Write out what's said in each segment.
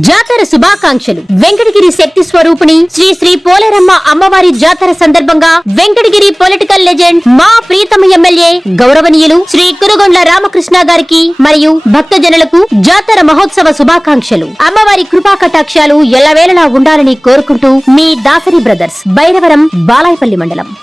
జాతర శుభాకాంక్షలు. వెంకటగిరి శక్తి స్వరూపిణి శ్రీ శ్రీ పోలేరమ్మ అమ్మవారి జాతర సందర్భంగా వెంకటగిరి పొలిటికల్ లెజెండ్ మా ప్రీతమ ఎమ్మెల్యే గౌరవనీయులు శ్రీ కురుగొండ్ల రామకృష్ణ గారికి మరియు భక్తజనులకు జాతర మహోత్సవ శుభాకాంక్షలు. అమ్మవారి కృపా కటాక్షాలు ఎల్లవేళలా ఉండాలని కోరుకుంటూ మీ దాసరి బ్రదర్స్ బైరవరం బాలాయపల్లి మండలం.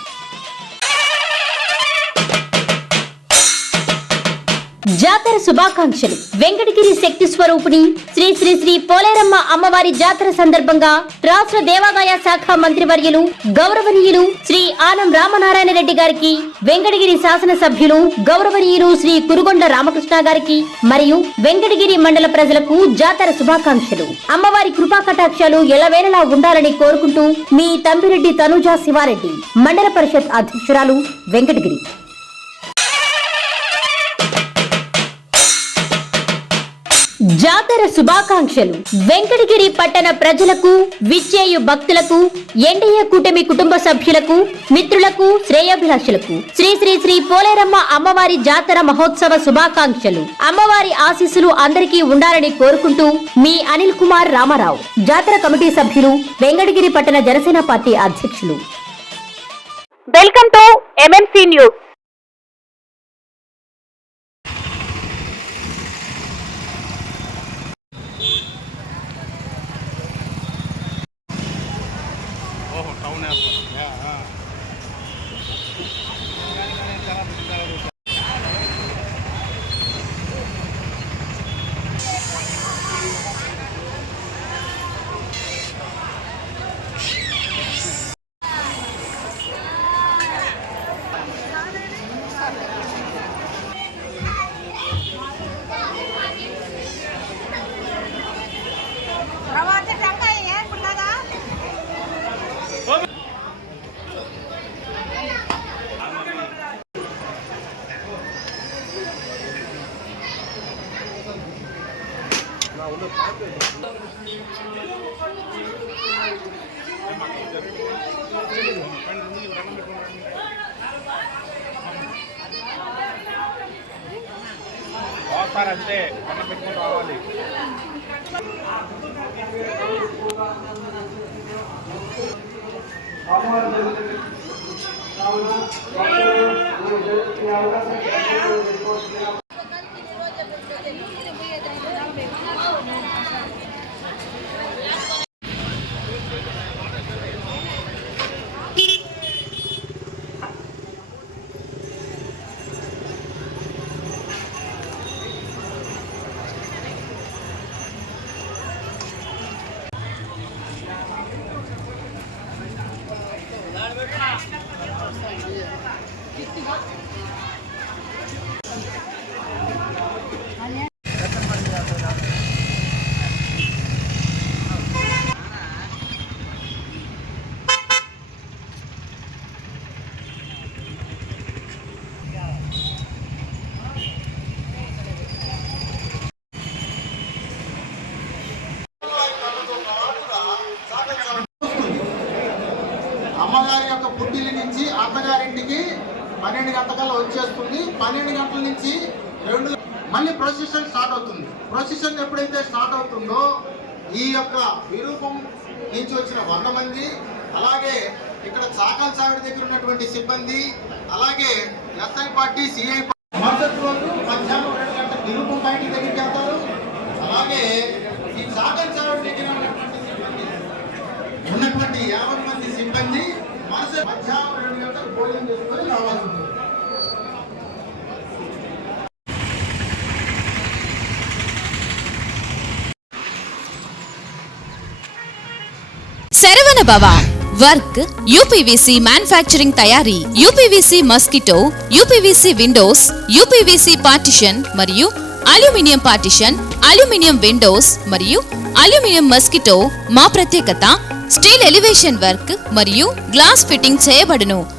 జాతర శుభాకాంక్షలు. వెంకటగిరి శక్తి స్వరూపిణి శ్రీ శ్రీ శ్రీ పోలేరమ్మ అమ్మవారి జాతర సందర్భంగా రాష్ట్ర దేవాదాయ శాఖ మంత్రివర్యులు గౌరవనీయులు శ్రీ ఆనం రామనారాయణ రెడ్డి గారికి వెంకటగిరి శాసన సభ్యులు గౌరవనీయులు శ్రీ కురుగొండ రామకృష్ణ గారికి మరియు వెంకటగిరి మండల ప్రజలకు జాతర శుభాకాంక్షలు. అమ్మవారి కృపా కటాక్షాలు ఎలవేళలా ఉండాలని కోరుకుంటూ మీ తంబిరెడ్డి తనుజా శివారెడ్డి మండల పరిషత్ అధ్యక్షురాలు వెంకటగిరి. జాతర శుభాకాంక్షలు. వెంకటగిరి పట్టణ ప్రజలకు విచ్చేయు భక్తులకు ఎన్డీఏ కూటమి కుటుంబ సభ్యులకు మిత్రులకు శ్రేయాభిలాషులకు. శ్రీ శ్రీ శ్రీ పోలేరమ్మ అమ్మవారి జాతర మహోత్సవ శుభాకాంక్షలు. అమ్మవారి ఆశీస్సులు అందరికీ ఉండాలని కోరుకుంటూ మీ అనిల్ కుమార్ రామారావు జాతర కమిటీ సభ్యులు వెంకటగిరి పట్టణ జనసేన పార్టీ అధ్యక్షులు. Welcome to M M C news వస్తారంతే పని పెట్టుకుని రావాలి. అమ్మగారి యొక్క పుట్టిల్లి నుంచి అత్తగారింటికి పన్నెండు గంటకల్లా వచ్చేస్తుంది. పన్నెండు గంటల నుంచి రెండు మళ్ళీ ప్రొసెషన్ స్టార్ట్ అవుతుంది. ప్రొసెషన్ ఎప్పుడైతే స్టార్ట్ అవుతుందో ఈ యొక్క విరూపం నుంచి వచ్చిన వంద మంది అలాగే ఇక్కడ చాకల్ సావిడి దగ్గర ఉన్నటువంటి సిబ్బంది అలాగే ఎస్ఐ పార్టీ సిఐ మరుసటి రోజు మధ్యాహ్నం రెండు గంటల విరూపం బయటికి దగ్గరికి వెళ్తారు. అలాగే ఈ చాకల్ సావిడి దగ్గర ఉన్నటువంటి సిబ్బంది ఉన్నటువంటి యాభై మంది సిబ్బంది మరుసటి మధ్యాహ్నం రెండు గంటల పోలింగ్ చేసుకొని రావాల్సి ఉంటుంది Saravana Bhava work U P V C manufacturing తయారీ U P V C mosquito U P V C windows U P V C partition మరియు అల్యూమినియం పార్టిషన్ అల్యూమినియం విండోస్ మరియు అల్యూమినియం మస్కిటో మా ప్రత్యేకత స్టీల్ ఎలివేషన్ వర్క్ మరియు glass fitting చేయబడును.